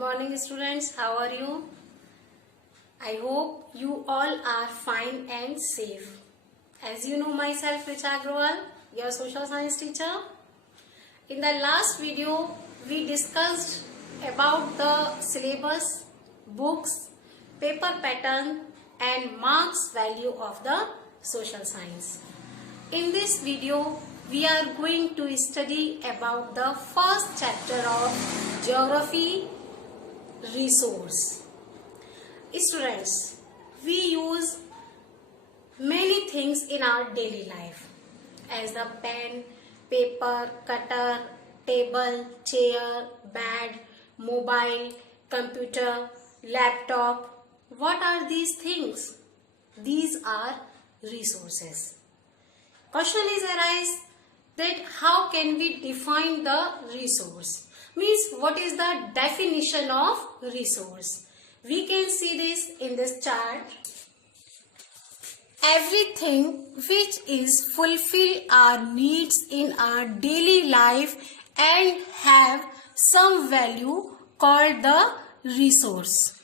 morning students, how are you? I hope you all are fine and safe. As you know myself, Richa Agrawal, your social science teacher. In the last video, we discussed about the syllabus, books, paper pattern and marks value of the social science. In this video, we are going to study about the first chapter of geography resource. Students, we use many things in our daily life as the pen, paper, cutter, table, chair, bed, mobile, computer, laptop. What are these things? These are resources. Question is arise that how can we define the resource? Means what is the definition of resource? We can see this in this chart. Everything which is fulfill our needs in our daily life and have some value called the resource.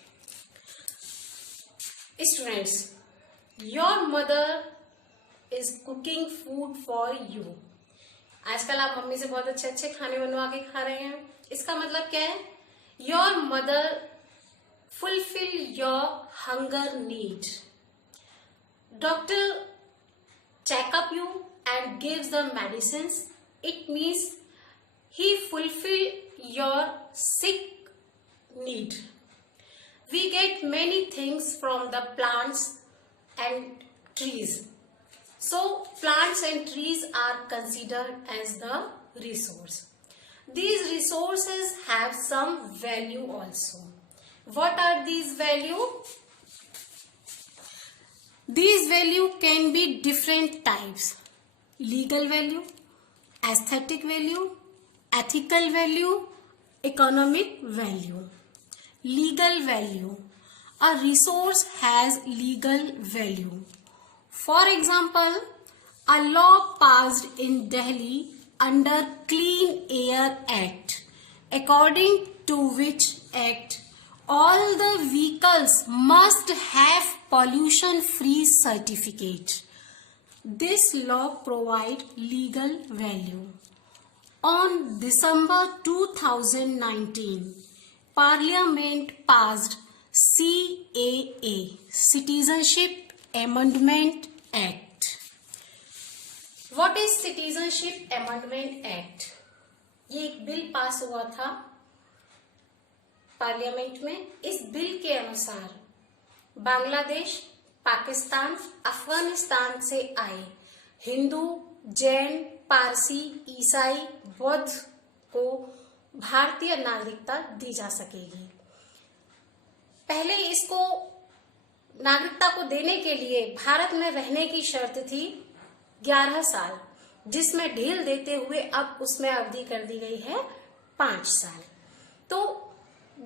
Students, your mother is cooking food for you. आजकल आप mummy से बहुत अच्छे अच्छे खाने बनवा के खा रहे हैं. इसका मतलब क्या है? Your mother fulfill your hunger need. Doctor check up you and gives the medicines. It means he fulfill your sick need. We get many things from the plants and trees. So plants and trees are considered as the resource. These resources have some value also. What are these value? These value can be different types. Legal value, aesthetic value, ethical value, economic value. Legal value. A resource has legal value. For example, a law passed in Delhi under Clean Air Act, according to which act all the vehicles must have pollution-free certificate. This law provides legal value. On December 2019, Parliament passed CAA, Citizenship Amendment Act. What is Citizenship Amendment Act? ये एक bill pass हुआ था parliament में. इस bill के अनुसार बांग्लादेश, पाकिस्तान, अफगानिस्तान से आए हिंदू, जैन, पारसी, ईसाई, बौद्ध को भारतीय नागरिकता दी जा सकेगी. पहले इसको नागरिकता को देने के लिए भारत में रहने की शर्त थी 11 साल, जिसमें ढील देते हुए अब उसमें अवधि कर दी गई है 5 साल. तो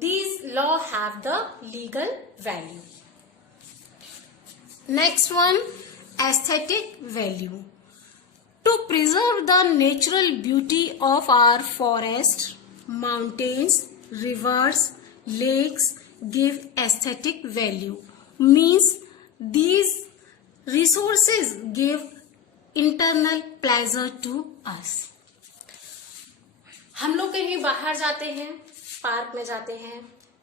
these law have the legal value. Next one, aesthetic value. To preserve the natural beauty of our forests, mountains, rivers, lakes give aesthetic value. Means these resources give internal pleasure to us. हम लोग कहीं बाहर जाते हैं, park में जाते हैं,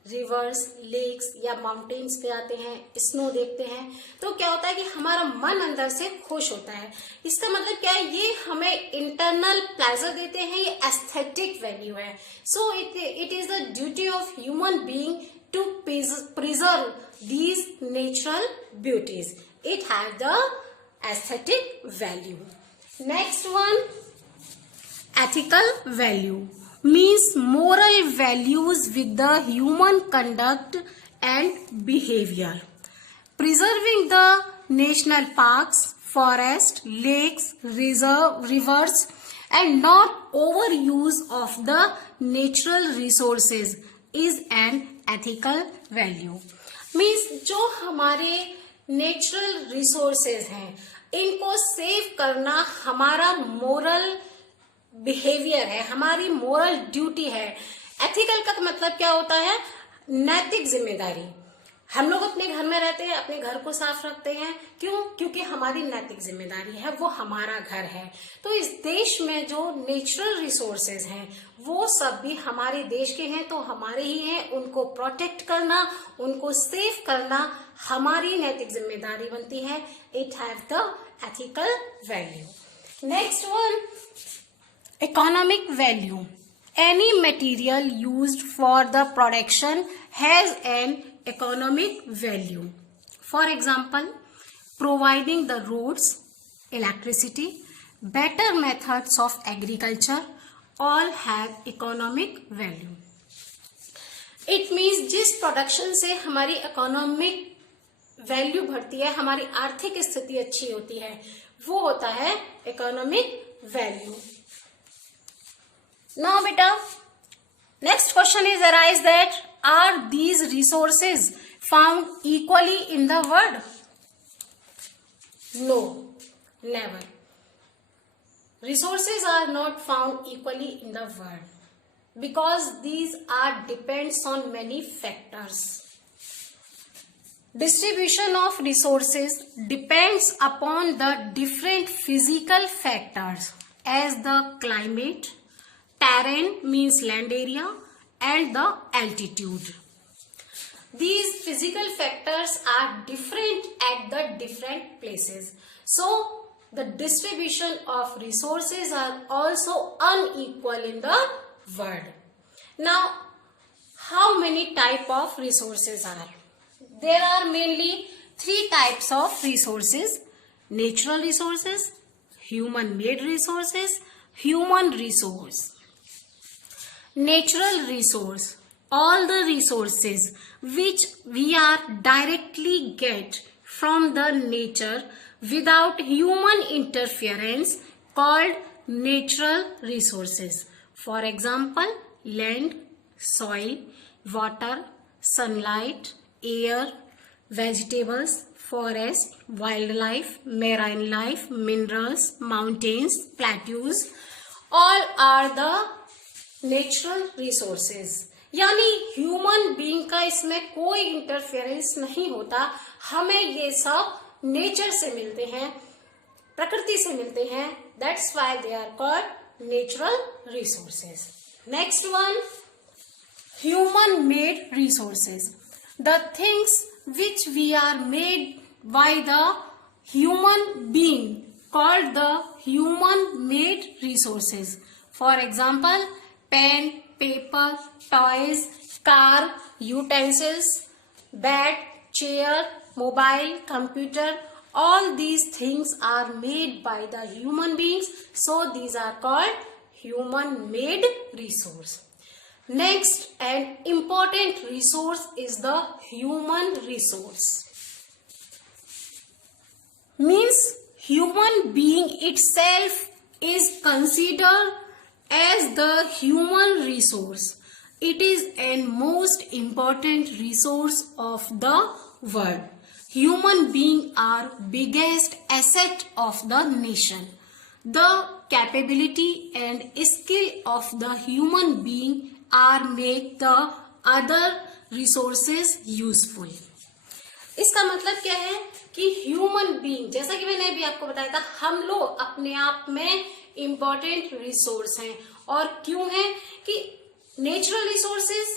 reverse, lakes या माउंटेन्स पे आते हैं, स्नो देखते हैं, तो क्या होता है कि हमारा मन अंदर से खुश होता है. इसका मतलब क्या है? ये हमें इंटरनल प्लेजर देते हैं. ये एस्थेटिक वैल्यू है. So it is the duty of human being to preserve these natural beauties. It has the aesthetic value. Next one, ethical value. Means moral values with the human conduct and behavior. Preserving the national parks, forests, lakes, rivers and not overuse of the natural resources is an ethical value. Means जो हमारे natural resources हैं, इनको save करना हमारा moral behaviour है, हमारी moral duty है. Ethical का मतलब क्या होता है? नैतिक जिम्मेदारी। हम लोग अपने घर में रहते हैं, अपने घर को साफ रखते हैं, क्यों? क्योंकि हमारी नैतिक जिम्मेदारी है, वो हमारा घर है। तो इस देश में जो नेचुरल रिसोर्सेज हैं वो सब भी हमारे देश के हैं, तो हमारे ही हैं। उनको प्रोटेक्ट करना, उनको सेव करना हमारी नैतिक जिम्मेदारी बनती है। It have the ethical value. Next one, economic value. Any material used for the production has an economic value. For example, providing the roads, electricity, better methods of agriculture all have economic value. It means जिस production से हमारी economic value बढ़ती है, हमारी आर्थिक स्थिति अच्छी होती है, वो होता है economic value. Now beta, next question is arise that are these resources found equally in the world? No, never. Resources are not found equally in the world because these are depends on many factors. Distribution of resources depends upon the different physical factors as the climate, terrain means land area, and the altitude. These physical factors are different at the different places. So the distribution of resources are also unequal in the world. Now, how many type of resources are? There are mainly 3 types of resources: natural resources, human-made resources, human resource. Natural resource, all the resources which we are directly get from the nature without human interference called natural resources. For example, land, soil, water, sunlight, air, vegetables, forest, wildlife, marine life, minerals, mountains, plateaus, all are the natural resources. यानी human being का इसमें कोई interference नहीं होता, हमें ये सब nature से मिलते हैं, प्रकृति से मिलते हैं। That's why they are called natural resources. Next one, human made resources. The things which we are made by the human being called the human made resources. For example, pen, paper, toys, car, utensils, bed, chair, mobile, computer, all these things are made by the human beings, so these are called human made resource. Next, an important resource is the human resource. Means human being itself is considered as the human resource. It is a most important resource of the world. Human beings are biggest asset of the nation. The capability and skill of the human being are make the other resources useful. इसका मतलब क्या है कि human being, जैसा कि मैंने अभी आपको बताया था, हम लोग अपने आप में इम्पोर्टेंट रिसोर्स हैं। और क्यों है कि नेचुरल रिसोर्सेज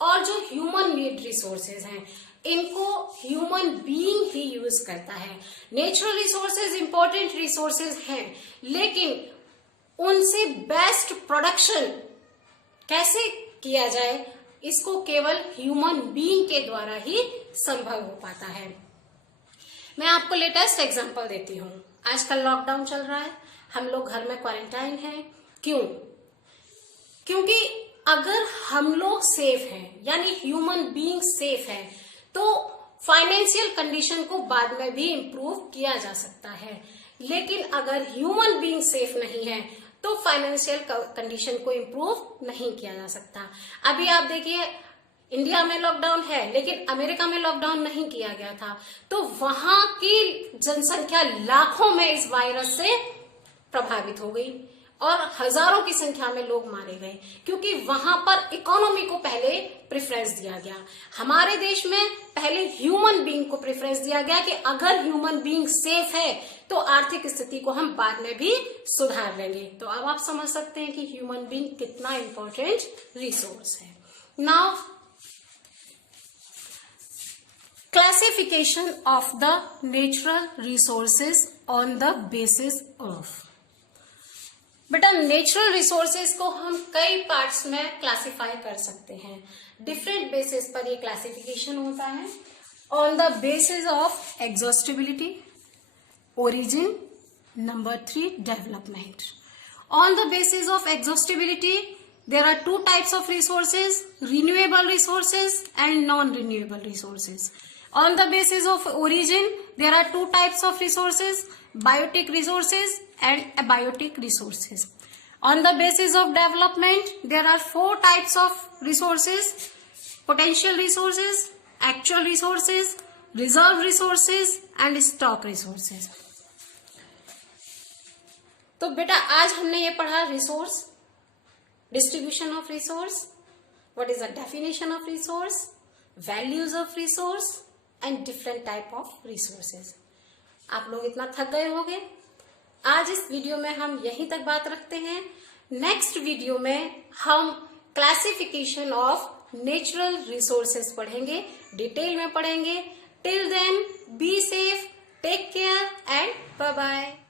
और जो ह्यूमन मेड रिसोर्सेज हैं इनको ह्यूमन बीइंग ही यूज करता है। नेचुरल रिसोर्सेज इम्पोर्टेंट रिसोर्सेज हैं, लेकिन उनसे बेस्ट प्रोडक्शन कैसे किया जाए, इसको केवल ह्यूमन बीइंग के द्वारा ही संभव हो पाता है। मैं आपको लेटेस्ट एग्जांपल देती हूँ। आजकल लॉकडाउन चल रहा है, हम लोग घर में क्वारंटाइन हैं। क्यों? क्योंकि अगर हम लोग सेफ हैं, यानी ह्यूमन बीइंग सेफ है, तो फाइनेंशियल कंडीशन को बाद में भी इम्प्रूव किया जा सकता है। लेकिन अगर ह्यूमन बीइंग सेफ नहीं है तो फाइनेंशियल कंडीशन को इम्प्रूव नहीं किया जा सकता। अभी आप देखिए, इंडिया में लॉकडाउन है लेकिन अमेरिका में लॉकडाउन नहीं किया गया था, तो वहां की जनसंख्या लाखों में इस वायरस से प्रभावित हो गई और हजारों की संख्या में लोग मारे गए, क्योंकि वहां पर इकोनॉमी को पहले प्रेफरेंस दिया गया। हमारे देश में पहले ह्यूमन बीइंग को प्रेफरेंस दिया गया कि अगर ह्यूमन बीइंग सेफ है तो आर्थिक स्थिति को हम बाद में भी सुधार लेंगे। तो अब आप समझ सकते हैं कि ह्यूमन बीइंग कितना इंपॉर्टेंट रिसोर्स है। Now classification of the natural resources on the basis of. बेटा नेचुरल रिसोर्सेज को हम कई पार्ट्स में क्लासिफाई कर सकते हैं, डिफरेंट बेसिस पर ये क्लासिफिकेशन होता है। On the basis of exhaustibility, origin, number 3 development. On the basis of exhaustibility there are two types of resources, renewable resources and non-renewable resources. On the basis of origin, there are two types of resources, biotic resources and abiotic resources. On the basis of development, there are 4 types of resources, potential resources, actual resources, reserve resources and stock resources. तो बेटा आज हमने ये पढ़ा resource, distribution of resource, what is the definition of resource, values of resource and different type of resources. आप लोग इतना थक गए होंगे। आज इस वीडियो में हम यहीं तक बात रखते हैं। नेक्स्ट वीडियो में हम क्लासिफिकेशन ऑफ नेचुरल रिसोर्सेज पढ़ेंगे, डिटेल में पढ़ेंगे। Till then be safe, take care and bye bye.